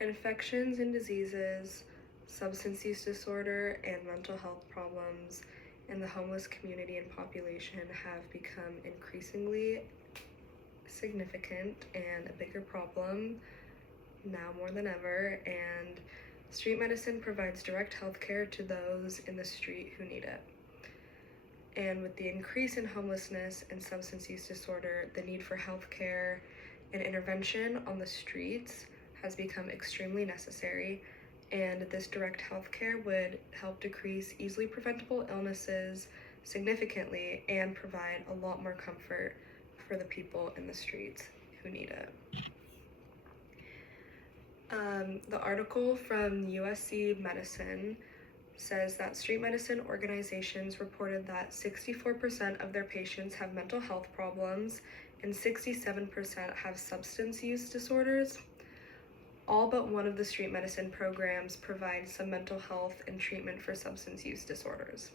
Infections and diseases, substance use disorder, and mental health problems in the homeless community and population have become increasingly significant and a bigger problem now more than ever, and street medicine provides direct health care to those in the street who need it. And with the increase in homelessness and substance use disorder, the need for health care and intervention on the streets has become extremely necessary, and this direct health care would help decrease easily preventable illnesses significantly and provide a lot more comfort for the people in the streets who need it. The article from USC Medicine says that street medicine organizations reported that 64% of their patients have mental health problems and 67% have substance use disorders. All but one of the street medicine programs provides some mental health and treatment for substance use disorders.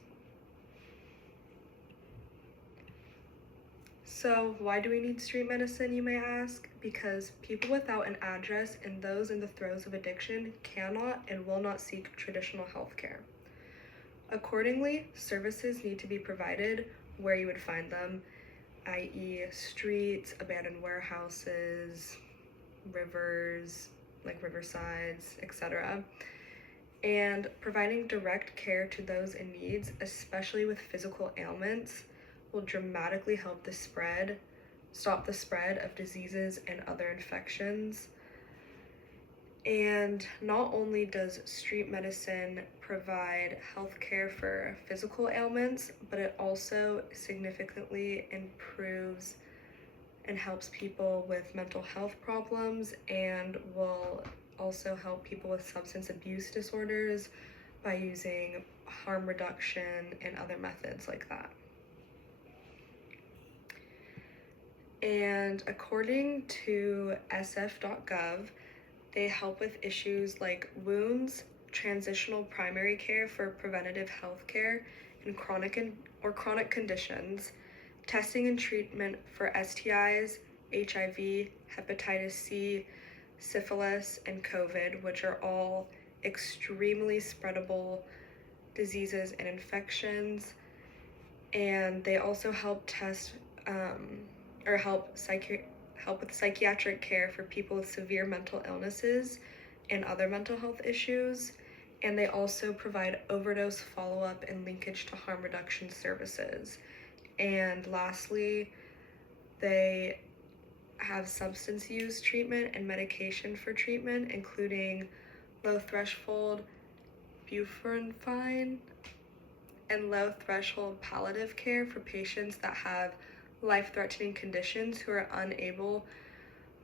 So why do we need street medicine, you may ask? Because people without an address and those in the throes of addiction cannot and will not seek traditional health care. Accordingly, services need to be provided where you would find them, i.e. streets, abandoned warehouses, rivers, like riversides, etc. And providing direct care to those in need, especially with physical ailments, will dramatically help stop the spread of diseases and other infections. And not only does street medicine provide health care for physical ailments, but it also significantly improves and helps people with mental health problems and will also help people with substance abuse disorders by using harm reduction and other methods like that. And according to sf.gov, they help with issues like wounds, transitional primary care for preventative health care and chronic conditions, testing and treatment for STIs, HIV, hepatitis C, syphilis, and COVID, which are all extremely spreadable diseases and infections. And they also help help with psychiatric care for people with severe mental illnesses and other mental health issues. And they also provide overdose follow-up and linkage to harm reduction services. And lastly, they have substance use treatment and medication for treatment, including low threshold buprenorphine and low threshold palliative care for patients that have life-threatening conditions who are unable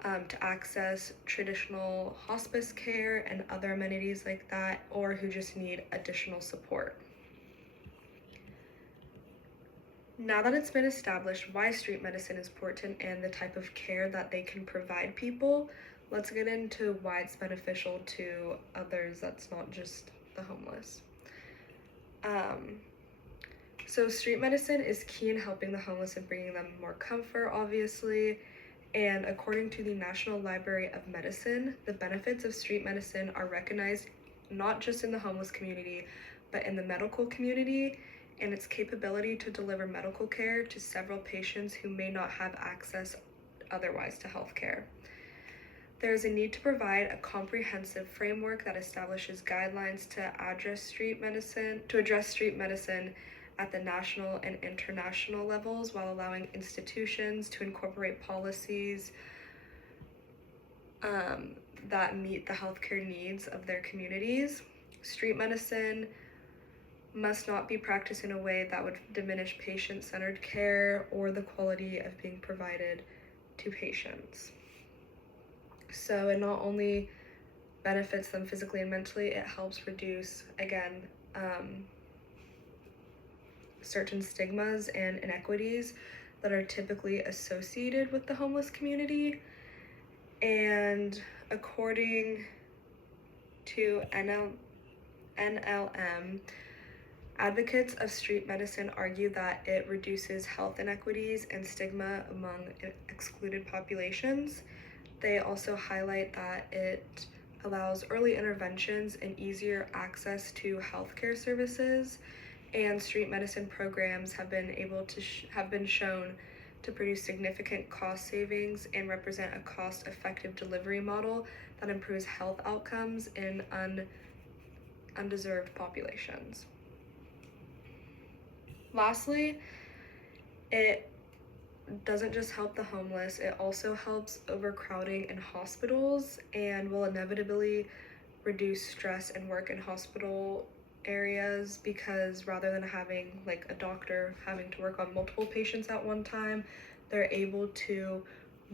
to access traditional hospice care and other amenities like that, or who just need additional support. Now that it's been established why street medicine is important and the type of care that they can provide people, let's get into why it's beneficial to others that's not just the homeless. So street medicine is key in helping the homeless and bringing them more comfort, obviously. And according to the National Library of Medicine, the benefits of street medicine are recognized not just in the homeless community, but in the medical community, and its capability to deliver medical care to several patients who may not have access otherwise to health care. There is a need to provide a comprehensive framework that establishes guidelines to address street medicine at the national and international levels, while allowing institutions to incorporate policies that meet the healthcare needs of their communities. Street medicine must not be practiced in a way that would diminish patient-centered care or the quality of being provided to patients. So it not only benefits them physically and mentally, it helps reduce, again, certain stigmas and inequities that are typically associated with the homeless community. And according to NLM, advocates of street medicine argue that it reduces health inequities and stigma among excluded populations. They also highlight that it allows early interventions and easier access to healthcare services, and street medicine programs have been shown to produce significant cost savings and represent a cost-effective delivery model that improves health outcomes in undeserved populations. Lastly, it doesn't just help the homeless, it also helps overcrowding in hospitals and will inevitably reduce stress and work in hospital areas, because rather than having like a doctor having to work on multiple patients at one time, they're able to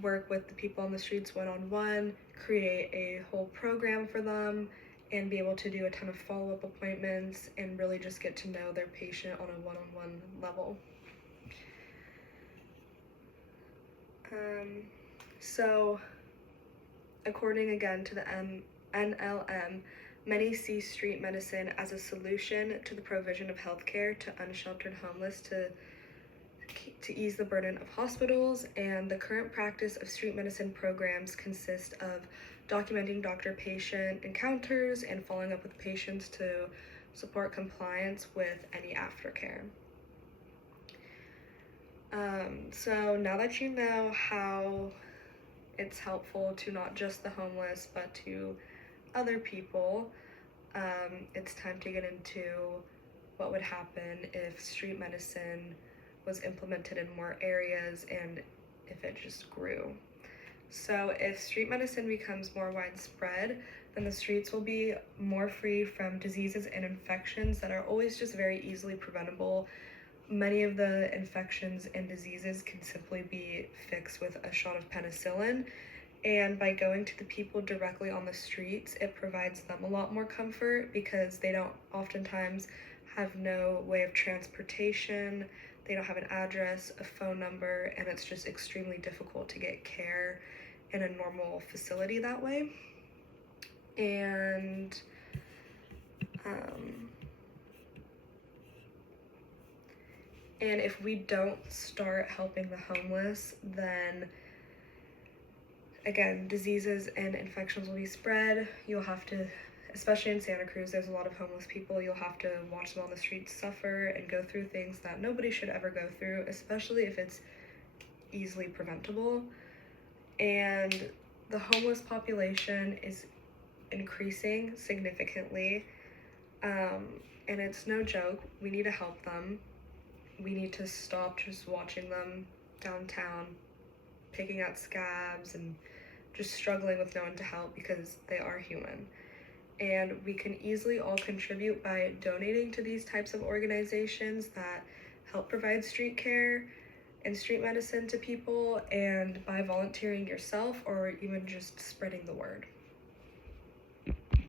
work with the people on the streets one-on-one, create a whole program for them, and be able to do a ton of follow-up appointments and really just get to know their patient on a one-on-one level. So according again to the NLM, many see street medicine as a solution to the provision of healthcare to unsheltered homeless to ease the burden of hospitals, and the current practice of street medicine programs consist of documenting doctor-patient encounters and following up with patients to support compliance with any aftercare. So now that you know how it's helpful to not just the homeless but to other people, it's time to get into what would happen if street medicine was implemented in more areas and if it just grew. So if street medicine becomes more widespread, then the streets will be more free from diseases and infections that are always just very easily preventable. Many of the infections and diseases can simply be fixed with a shot of penicillin, and by going to the people directly on the streets, it provides them a lot more comfort because they don't oftentimes have no way of transportation, they don't have an address, a phone number, and it's just extremely difficult to get care in a normal facility that way. And if we don't start helping the homeless, then again, diseases and infections will be spread. You'll have to, especially in Santa Cruz, there's a lot of homeless people. You'll have to watch them on the streets suffer and go through things that nobody should ever go through, especially if it's easily preventable. And the homeless population is increasing significantly, and it's no joke. We need to help them. We need to stop just watching them downtown picking at scabs and just struggling with no one to help, because they are human. And we can easily all contribute by donating to these types of organizations that help provide street care and street medicine to people, and by volunteering yourself or even just spreading the word.